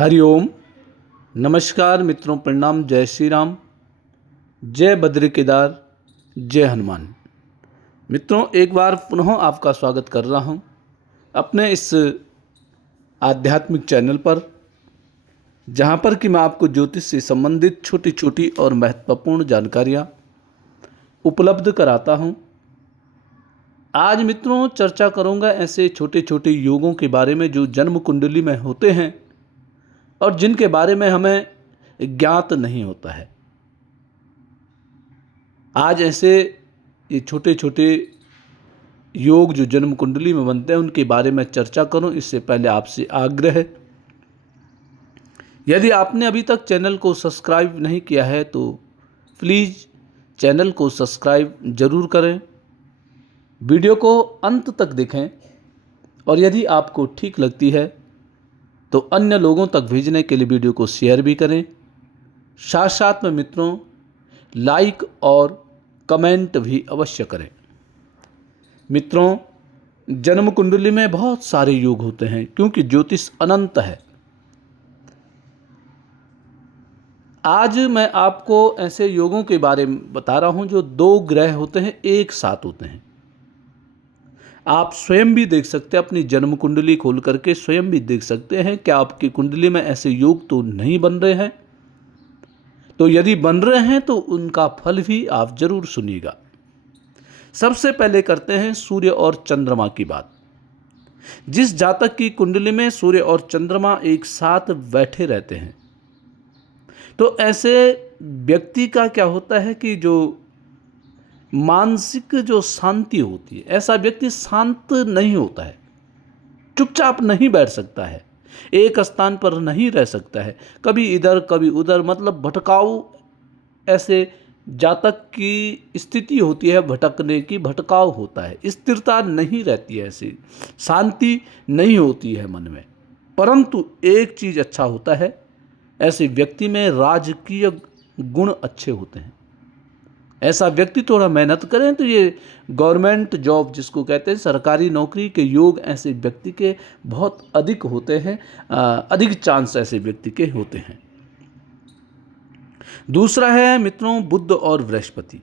हरिओम। नमस्कार मित्रों, प्रणाम। जय श्री राम, जय बद्री केदार, जय हनुमान। मित्रों, एक बार पुनः आपका स्वागत कर रहा हूं अपने इस आध्यात्मिक चैनल पर, जहां पर कि मैं आपको ज्योतिष से संबंधित छोटी छोटी और महत्वपूर्ण जानकारियां उपलब्ध कराता हूं। आज मित्रों चर्चा करूंगा ऐसे छोटे छोटे योगों के बारे में जो जन्म कुंडली में होते हैं और जिनके बारे में हमें ज्ञात नहीं होता है। आज ऐसे ये छोटे छोटे योग जो जन्म कुंडली में बनते हैं उनके बारे में चर्चा करूं, इससे पहले आपसे आग्रह है, यदि आपने अभी तक चैनल को सब्सक्राइब नहीं किया है तो प्लीज़ चैनल को सब्सक्राइब जरूर करें, वीडियो को अंत तक देखें और यदि आपको ठीक लगती है तो अन्य लोगों तक भेजने के लिए वीडियो को शेयर भी करें। साथ साथ में मित्रों लाइक और कमेंट भी अवश्य करें। मित्रों, जन्म कुंडली में बहुत सारे योग होते हैं क्योंकि ज्योतिष अनंत है। आज मैं आपको ऐसे योगों के बारे में बता रहा हूं जो दो ग्रह होते हैं, एक साथ होते हैं। आप स्वयं भी देख सकते हैं, अपनी जन्म कुंडली खोल करके स्वयं भी देख सकते हैं कि आपकी कुंडली में ऐसे योग तो नहीं बन रहे हैं। तो यदि बन रहे हैं तो उनका फल भी आप जरूर सुनिएगा। सबसे पहले करते हैं सूर्य और चंद्रमा की बात। जिस जातक की कुंडली में सूर्य और चंद्रमा एक साथ बैठे रहते हैं तो ऐसे व्यक्ति का क्या होता है कि जो मानसिक जो शांति होती है, ऐसा व्यक्ति शांत नहीं होता है, चुपचाप नहीं बैठ सकता है, एक स्थान पर नहीं रह सकता है, कभी इधर कभी उधर, मतलब भटकाऊ ऐसे जातक की स्थिति होती है, भटकने की, भटकाव होता है, स्थिरता नहीं रहती है, ऐसी शांति नहीं होती है मन में। परंतु एक चीज अच्छा होता है, ऐसे व्यक्ति में राजकीय गुण अच्छे होते हैं। ऐसा व्यक्ति थोड़ा मेहनत करें तो ये गवर्नमेंट जॉब जिसको कहते हैं, सरकारी नौकरी के योग ऐसे व्यक्ति के बहुत अधिक होते हैं, अधिक चांस ऐसे व्यक्ति के होते हैं। दूसरा है मित्रों बुध और बृहस्पति।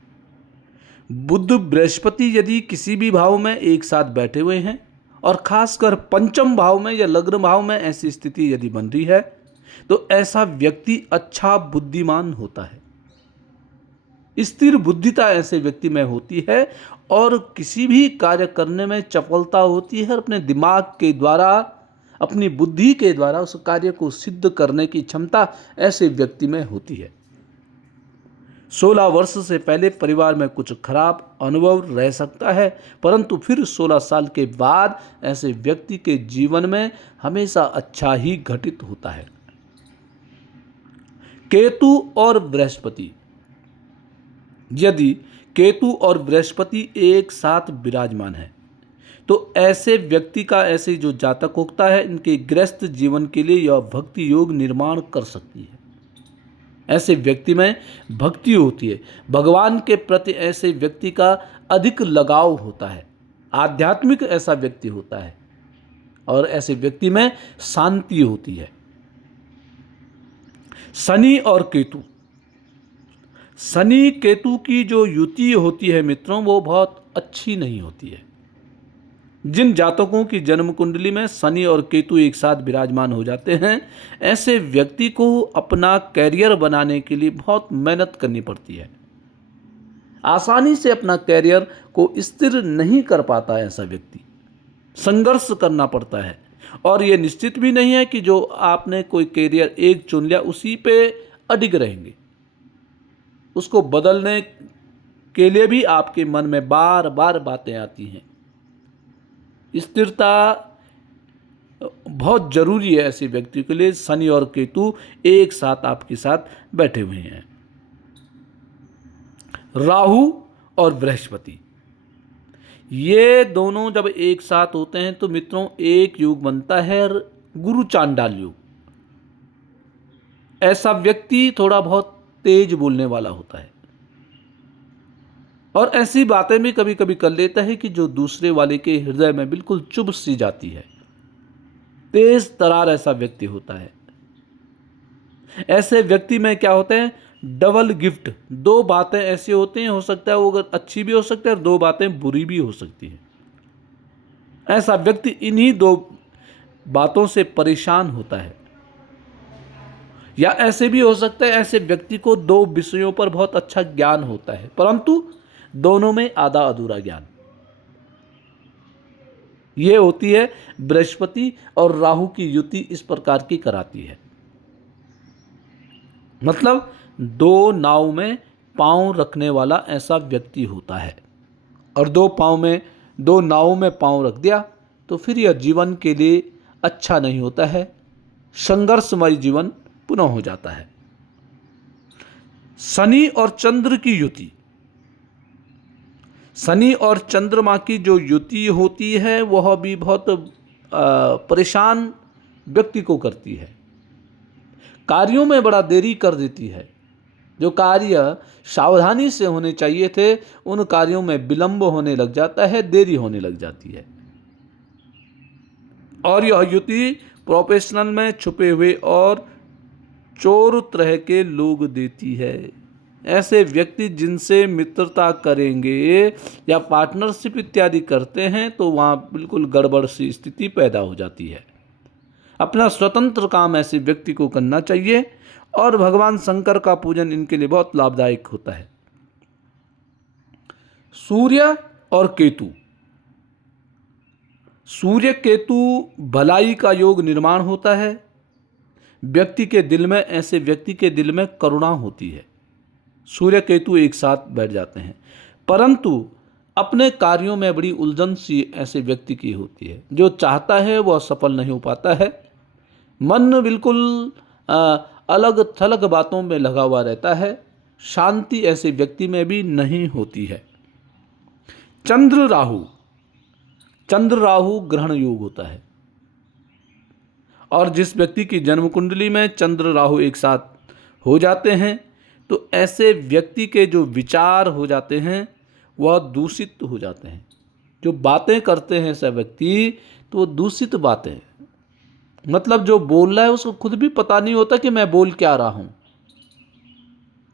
बुध बृहस्पति यदि किसी भी भाव में एक साथ बैठे हुए हैं और खासकर पंचम भाव में या लग्न भाव में ऐसी स्थिति यदि बन रही है तो ऐसा व्यक्ति अच्छा बुद्धिमान होता है, स्थिर बुद्धिता ऐसे व्यक्ति में होती है और किसी भी कार्य करने में चपलता होती है। अपने दिमाग के द्वारा, अपनी बुद्धि के द्वारा उस कार्य को सिद्ध करने की क्षमता ऐसे व्यक्ति में होती है। 16 वर्ष से पहले परिवार में कुछ खराब अनुभव रह सकता है, परंतु फिर 16 साल के बाद ऐसे व्यक्ति के जीवन में हमेशा अच्छा ही घटित होता है। केतु और बृहस्पति, यदि केतु और बृहस्पति एक साथ विराजमान है तो ऐसे व्यक्ति का, ऐसे जो जातक होता है, इनके गृहस्थ जीवन के लिए यह भक्ति योग निर्माण कर सकती है। ऐसे व्यक्ति में भक्ति होती है, भगवान के प्रति ऐसे व्यक्ति का अधिक लगाव होता है, आध्यात्मिक ऐसा व्यक्ति होता है और ऐसे व्यक्ति में शांति होती है। शनि और केतु, शनि केतु की जो युति होती है मित्रों वो बहुत अच्छी नहीं होती है। जिन जातकों की जन्म कुंडली में शनि और केतु एक साथ विराजमान हो जाते हैं, ऐसे व्यक्ति को अपना कैरियर बनाने के लिए बहुत मेहनत करनी पड़ती है, आसानी से अपना कैरियर को स्थिर नहीं कर पाता है। ऐसा व्यक्ति संघर्ष करना पड़ता है और ये निश्चित भी नहीं है कि जो आपने कोई कैरियर एक चुन लिया उसी पे अडिग रहेंगे। उसको बदलने के लिए भी आपके मन में बार बार बातें आती हैं। स्थिरता बहुत जरूरी है ऐसे व्यक्ति के लिए। शनि और केतु एक साथ आपके साथ बैठे हुए हैं। राहु और बृहस्पति, ये दोनों जब एक साथ होते हैं तो मित्रों एक योग बनता है गुरु चांडाल योग। ऐसा व्यक्ति थोड़ा बहुत तेज बोलने वाला होता है और ऐसी बातें भी कभी कभी कर लेता है कि जो दूसरे वाले के हृदय में बिल्कुल चुभ सी जाती है। तेज तरार ऐसा व्यक्ति होता है। ऐसे व्यक्ति में क्या होते हैं, डबल गिफ्ट। दो बातें ऐसी होती हैं, हो सकता है वो अगर अच्छी भी हो सकती है और दो बातें बुरी भी हो सकती हैं। ऐसा व्यक्ति इन्हीं दो बातों से परेशान होता है। या ऐसे भी हो सकता है, ऐसे व्यक्ति को दो विषयों पर बहुत अच्छा ज्ञान होता है परंतु दोनों में आधा अधूरा ज्ञान। ये होती है बृहस्पति और राहु की युति, इस प्रकार की कराती है। मतलब दो नाव में पांव रखने वाला ऐसा व्यक्ति होता है, और दो नावों में पांव रख दिया तो फिर यह जीवन के लिए अच्छा नहीं होता है, संघर्षमय जीवन पुनः हो जाता है। शनि और चंद्र की युति, शनि और चंद्रमा की जो युति होती है वह भी बहुत परेशान व्यक्ति को करती है, कार्यों में बड़ा देरी कर देती है। जो कार्य सावधानी से होने चाहिए थे उन कार्यों में विलंब होने लग जाता है, देरी होने लग जाती है। और यह युति प्रोफेशनल में छुपे हुए और चोर तरह के लोग देती है। ऐसे व्यक्ति जिनसे मित्रता करेंगे या पार्टनरशिप इत्यादि करते हैं तो वहाँ बिल्कुल गड़बड़ सी स्थिति पैदा हो जाती है। अपना स्वतंत्र काम ऐसे व्यक्ति को करना चाहिए और भगवान शंकर का पूजन इनके लिए बहुत लाभदायक होता है। सूर्य और केतु, सूर्य केतु भलाई का योग निर्माण होता है। व्यक्ति के दिल में, ऐसे व्यक्ति के दिल में करुणा होती है। सूर्य केतु एक साथ बैठ जाते हैं परंतु अपने कार्यों में बड़ी उलझन सी ऐसे व्यक्ति की होती है। जो चाहता है वह सफल नहीं हो पाता है, मन बिल्कुल अलग थलग बातों में लगा हुआ रहता है, शांति ऐसे व्यक्ति में भी नहीं होती है। चंद्र राहु ग्रहण योग होता है, और जिस व्यक्ति की जन्म कुंडली में चंद्र राहु एक साथ हो जाते हैं तो ऐसे व्यक्ति के जो विचार हो जाते हैं वह दूषित हो जाते हैं। जो बातें करते हैं ऐसा व्यक्ति तो दूषित बातें, मतलब जो बोल रहा है उसको खुद भी पता नहीं होता कि मैं बोल क्या रहा हूं,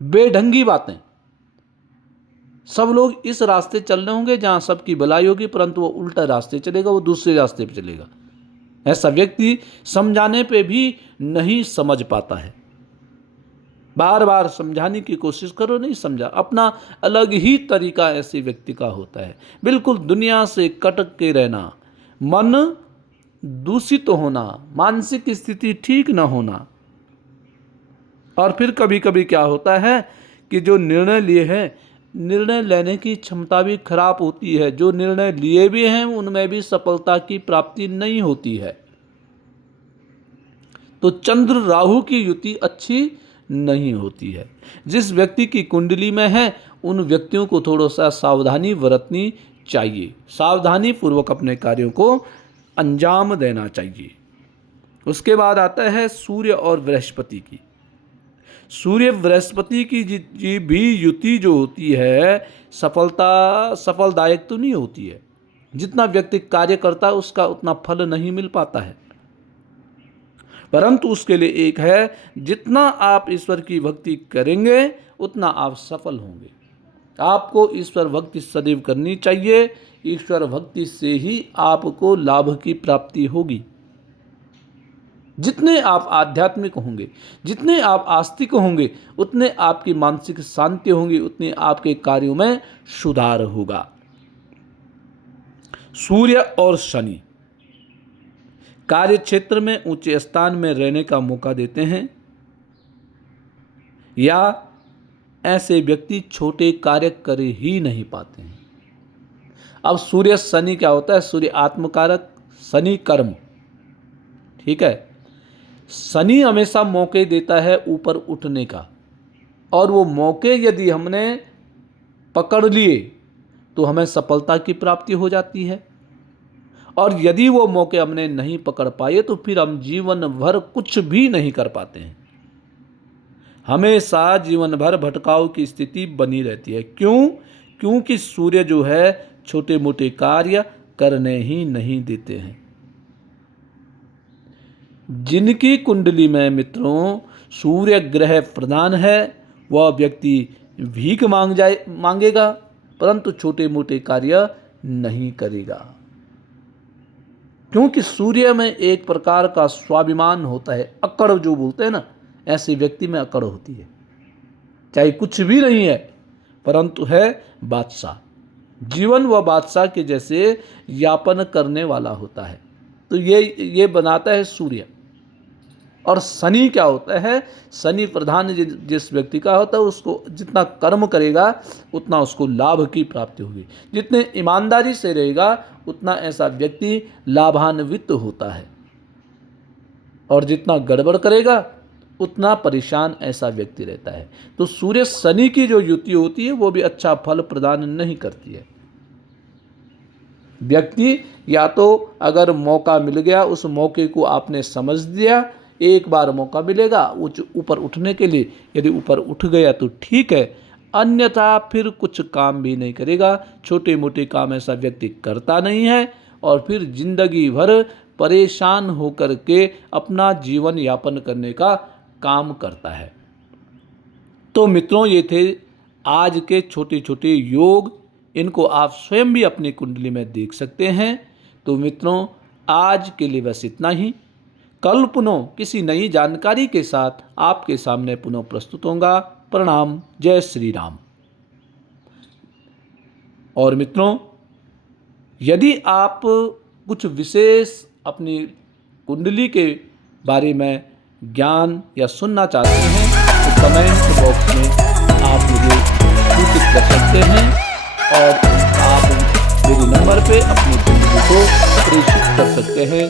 बेढंगी बातें। सब लोग इस रास्ते चल रहे होंगे जहां सबकी भलाई होगी परंतु वो उल्टा रास्ते चलेगा, वो दूसरे रास्ते पे चलेगा। ऐसा व्यक्ति समझाने पे भी नहीं समझ पाता है, बार बार समझाने की कोशिश करो नहीं समझा, अपना अलग ही तरीका ऐसे व्यक्ति का होता है। बिल्कुल दुनिया से कटक के रहना, मन दूषित होना, मानसिक स्थिति ठीक न होना। और फिर कभी कभी क्या होता है कि जो निर्णय लिए हैं, निर्णय लेने की क्षमता भी खराब होती है। जो निर्णय लिए भी हैं उनमें भी सफलता की प्राप्ति नहीं होती है। तो चंद्र राहु की युति अच्छी नहीं होती है। जिस व्यक्ति की कुंडली में है उन व्यक्तियों को थोड़ा सा सावधानी बरतनी चाहिए, सावधानी पूर्वक अपने कार्यों को अंजाम देना चाहिए। उसके बाद आता है सूर्य और बृहस्पति की। सूर्य बृहस्पति की भी युति जो होती है सफलदायक तो नहीं होती है। जितना व्यक्ति कार्य करता है उसका उतना फल नहीं मिल पाता है, परंतु उसके लिए एक है, जितना आप ईश्वर की भक्ति करेंगे उतना आप सफल होंगे। आपको ईश्वर भक्ति सदैव करनी चाहिए। ईश्वर भक्ति से ही आपको लाभ की प्राप्ति होगी। जितने आप आध्यात्मिक होंगे, जितने आप आस्तिक होंगे, उतने आपकी मानसिक शांति होगी, उतने आपके कार्यों में सुधार होगा। सूर्य और शनि कार्य क्षेत्र में ऊंचे स्थान में रहने का मौका देते हैं, या ऐसे व्यक्ति छोटे कार्य कर ही नहीं पाते हैं। अब सूर्य शनि क्या होता है? सूर्य आत्मकारक, शनि कर्म, ठीक है। शनि हमेशा मौके देता है ऊपर उठने का, और वो मौके यदि हमने पकड़ लिए तो हमें सफलता की प्राप्ति हो जाती है, और यदि वो मौके हमने नहीं पकड़ पाए तो फिर हम जीवन भर कुछ भी नहीं कर पाते हैं। हमेशा जीवन भर भटकाव की स्थिति बनी रहती है। क्यों? क्योंकि सूर्य जो है छोटे मोटे कार्य करने ही नहीं देते हैं। जिनकी कुंडली में मित्रों सूर्य ग्रह प्रधान है, वह व्यक्ति भीख मांगेगा परंतु छोटे मोटे कार्य नहीं करेगा, क्योंकि सूर्य में एक प्रकार का स्वाभिमान होता है। अकड़ जो बोलते हैं ना, ऐसे व्यक्ति में अकड़ होती है, चाहे कुछ भी नहीं है परंतु है बादशाह, जीवन व बादशाह के जैसे यापन करने वाला होता है। तो ये बनाता है सूर्य। और शनि क्या होता है? शनि प्रधान जिस व्यक्ति का होता है, उसको जितना कर्म करेगा उतना उसको लाभ की प्राप्ति होगी, जितने ईमानदारी से रहेगा उतना ऐसा व्यक्ति लाभान्वित होता है, और जितना गड़बड़ करेगा उतना परेशान ऐसा व्यक्ति रहता है। तो सूर्य शनि की जो युति होती है वो भी अच्छा फल प्रदान नहीं करती है। व्यक्ति या तो अगर मौका मिल गया, उस मौके को आपने समझ दिया, एक बार मौका मिलेगा ऊपर उठने के लिए, यदि ऊपर उठ गया तो ठीक है, अन्यथा फिर कुछ काम भी नहीं करेगा। छोटे मोटे काम ऐसा व्यक्ति करता नहीं है और फिर जिंदगी भर परेशान होकर के अपना जीवन यापन करने का काम करता है। तो मित्रों, ये थे आज के छोटे छोटे योग, इनको आप स्वयं भी अपनी कुंडली में देख सकते हैं। तो मित्रों, आज के लिए बस इतना ही। कल पुनः किसी नई जानकारी के साथ आपके सामने पुनः प्रस्तुत होगा। प्रणाम, जय श्री राम। और मित्रों, यदि आप कुछ विशेष अपनी कुंडली के बारे में ज्ञान या सुनना चाहते हैं तो कमेंट बॉक्स में आप मुझे सूचित कर सकते हैं और आप मेरे नंबर पे अपनी कुंडली को प्रेषित कर सकते हैं।